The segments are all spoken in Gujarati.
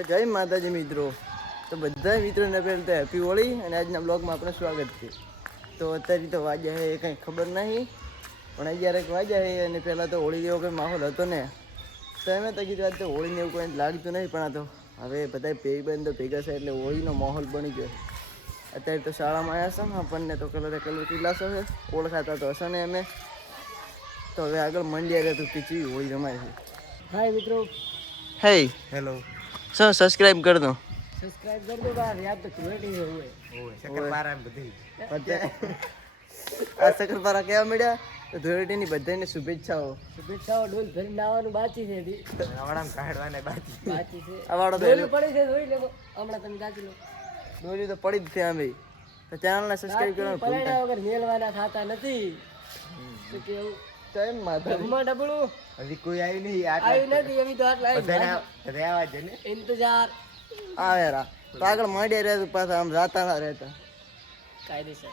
તો જય માતાજી મિત્રો. તો બધા મિત્રોને પહેલાં તો હેપી હોળી અને આજના બ્લોગમાં આપણું સ્વાગત છે. તો અત્યારે તો વાગ્યા છે એ કંઈ ખબર નહીં, પણ 11 વાગ્યા છે અને પહેલાં તો હોળી જેવો કંઈ માહોલ હતો ને, તો એમ તો કીધું આજ તો હોળીને એવું કંઈ લાગતું નહીં, પણ આ તો હવે બધા ભાઈબંધો ભેગા છે એટલે હોળીનો માહોલ બની ગયો. અત્યારે તો શાળામાં આવ્યા છે ને, આપણને તો કલર કિલ્લાસો છે, ઓળખાતા તો હશે ને અમે. તો હવે આગળ મંડ્યા રહે તો પીચી હોળી રમાય છે. હાય મિત્રો. હે હેલો. સર સબસ્ક્રાઇબ કરી દો. સબસ્ક્રાઇબ कर दो बार याद तो क्रिएटिव हुए ઓય શકરપારા એમ બધી આ શકરપારા કેવા મળ્યા તો ધોળેટીની બધાને શુભેચ્છાઓ. શુભેચ્છાઓ. ડોલ ભરીને આવવાનું બાકી છે હજી. આવડામ કાઢવાને બાકી બાકી છે. આવાડો ડોલ પડી છે જોઈ લેવો હમણાં તમે દાખી લો. ડોલી તો પડી જ છે આમે. તો ચેનલને સબસ્ક્રાઇબ કરવાનું ભૂલતા પલડા વગર મેલવાના થાતા નથી. શું કેવું? તો એમ માતા ઘરમાં ડબલું હજી કોઈ આવ્યું નહીં આવ્યું નથી. એવી તો આટલા બધાને રહેવા છે ને ઇંતજાર આવે રા તો આગળ માંડ્યા રહે તો પાછા આમ રાતા ના રહેતા. કાયદેસર.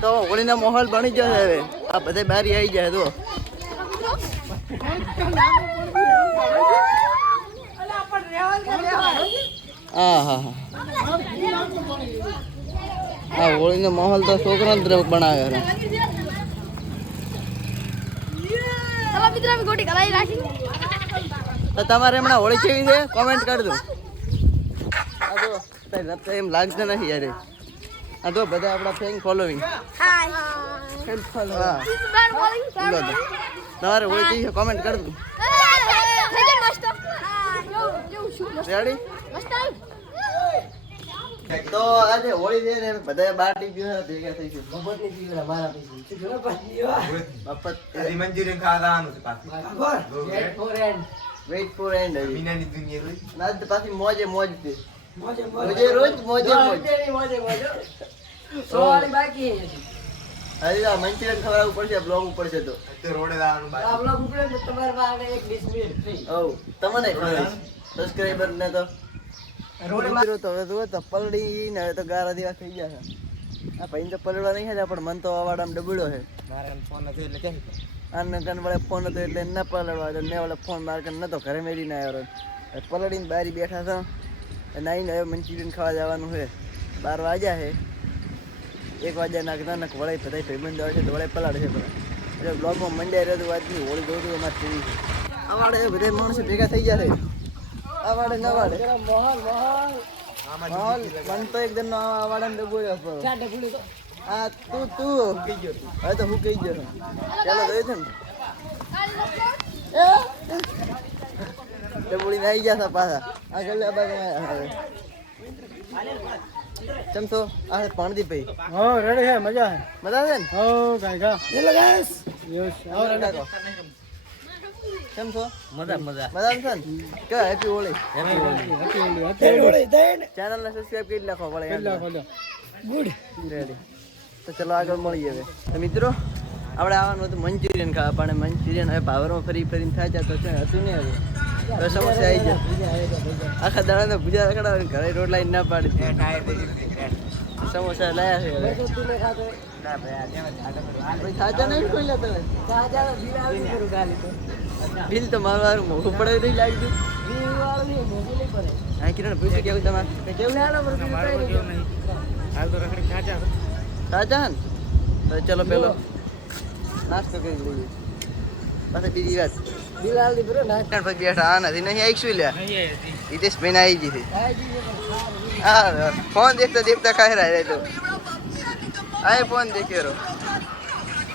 તો હોળીનો માહોલ બની જશે હવે. આ બધે બારી આવી જાય તો હા હા હા હા હોળીનો માહોલ તો છોકરા જ બનાવે રે. તો તમારે હમણાં હોળી કેવી છે કોમેન્ટ કરી દો. આ તો એમ લાગતું નથી યાર. આ તો બધા આપણા ફેન ફોલોઈંગ. તમારે હોળી કેવી છે કોમેન્ટ કરી દો. રેડી? તો આજે હોળી છે ને બધા બાટી પીવા ભેગા થઈ ગયું. મફતની પીવડા મારા પૈસા. મફત હજી મંચુરિયન ખાવા જવાનું છે પાછું Wait for end. Wait for end. મીનાની દુનિયા રોજ ના તો પાછી મોજે મોજ છે. મોજે રોજે રોજ મોજે મોજ. મોજે મોજે. 100 વાળી બાકી છે હજી. હજી આ મંચુરિયન ખવડાવવું પડશે, બ્લોગ ઉપર છે તો. અત્યારે રોડે જવાનું બાકી આ બ્લોગ ઉપડે તો તમારે પાસે એક ડિશ મિલ ફ્રી. હવ તમને ખવડાવીશ સબસ્ક્રાઇબર ને તો. મિત્રો તો હવે જુઓ તો પલડી ને હવે તો ગારા દિવસ થઈ ગયા છે. આ ભાઈ તો પલડવા નહીં હતા પણ મન તો અવાડામાં ડબડ્યો છે. મારે ફોન નથી એટલે કેમ આને કન વડે ફોન હતો એટલે ન પલડવા દે. ને વડે ફોન માર કન નતો ઘરે મેળીને આવ્યો. પલડીને બારી બેઠા છો નાઈને હવે મંચુરિયન ખાવા જવાનું છે. 12 વાગ્યા છે. 1 વાગ્યા નાખતા ને વળે બધા ભાઈબંધ આવે છે તો વળે પલાડે છે. એટલે બ્લોગમાં મંડ્યા રહ્યો તો આજની હોળી જોયું અમારે ટીવી છે. અવાડે બધા માણસો ભેગા થઈ ગયા છે. અવાડે ન વાડે મોહલ મોહલ. માહોલ મન તો એકદમ અવાડામાં ડબોળ્યો હતો. ચા ડબલું તો આ તું કહી ગયો હવે તો હું કહી ગયો ચાલો જોયું છે ને ડબોળીને આવી ગયા હતા પાછા. આગળ ચમ તો આ પાણદીપ ભાઈ. હો રેડી છે. મજા છે. મજા છે ને? હો કાકા હેલો ગાઈસ. યસ આવો કાકો કેમ છો? મજા મજા. મજા છે ને? કે હેપી હોળી. હેપી હોળી દેન. ચેનલને સબસ્ક્રાઇબ કરી નાખો પડે. Good ready. તો ચલો આગળ મળીએ હવે. તો મિત્રો આપણે આવવાનું હતું મંચુરિયન ખાવા, પણ મંચુરિયન હવે પાવરમાં ફરી ફરીને થાય છે તો હતું નહીં. હવે તો સમસ્યા આવી જાય. આખા દાડાને ભૂજા રખડાવે ઘરે રોટલા ના પાડી. ટાયર થઈ સમોસા લાયા છે હવે. ના ભાઈ ભાઈ થાચા નહીં કોઈ લેતા ને. બિલ તો મારું હારું મોઘું પડે નહીં લાગતું. હા કિરણ પૂછ્યું કેવું તમારે કેવું હાલ તો રખડી ખાચા તાજા ને? તો ચલો પેલો નાસ્તો કરી લઈએ. પાછા બીજી વાત નાસ્તા પર બેઠા આ નથી નહીં આવીશું લ્યા. હિતેશ ભાઈ આવી ગઈ છે. હા ફોન દેખતા દેખતા ખાઈ રહ્યા તો આ ફોન દેખ્યો રહ્યો.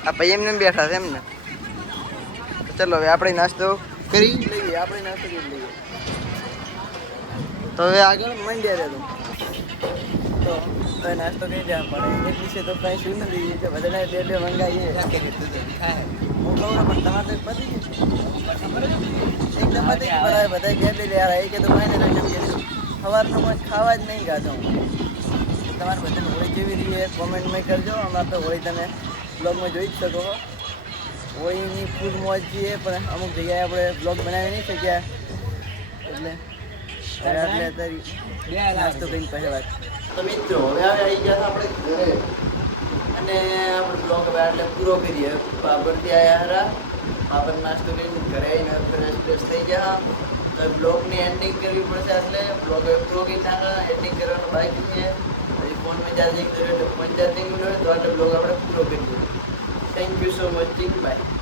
આ ભાઈ એમને બેઠા છે એમને. ચલો હવે આપણે નાસ્તો કરી લઈએ. આપણે નાસ્તો કરી લઈએ. તો હવે આગળ મંડ્યા રહેતું તો નાસ્તો કરી જાય પણ એક વિશે તો કાંઈ શું નથી. તો બધાને બે બે મંગાવીએ. હું કહું પણ તમારે તો પતી ગયું એકદમ પતી ગયું. પણ બધા બે બે યાર એ કે તો કાંઈ નથી. સવારનો કોઈ ખાવા જ નહીં ગાતો. તમારે બધાને હોળી કેવી રહી કોમેન્ટમાં કરજો. અમારે તો હોળી તમે બ્લોગમાં જોઈ જ શકો. હોળીની ફૂલ મોજ છીએ પણ અમુક જગ્યાએ આપણે બ્લોગ બનાવી નહીં શક્યા એટલે નાસ્તો કરીને પહેલી વાત. તો મિત્રો હવે આવી ગયા આપણે ઘરે અને આપણે બ્લોગ હવે એટલે પૂરો કરીએ. પાપડથી આવ્યા હરા પાપડ નાસ્તો કરીને ઘરે આવીને ફ્રેશ થઈ ગયા. તો બ્લોગની એન્ડિંગ કરવી પડશે એટલે બ્લોગિંગ એન્ડિંગ કરવાનું બાકી છે પછી ફોનમાં ચાર્જિંગ કર્યું એટલે ફોન ચાર્જિંગ કર્યો તો આટલો બ્લોગ આપણે પૂરો કરી દઈએ thank you so much bye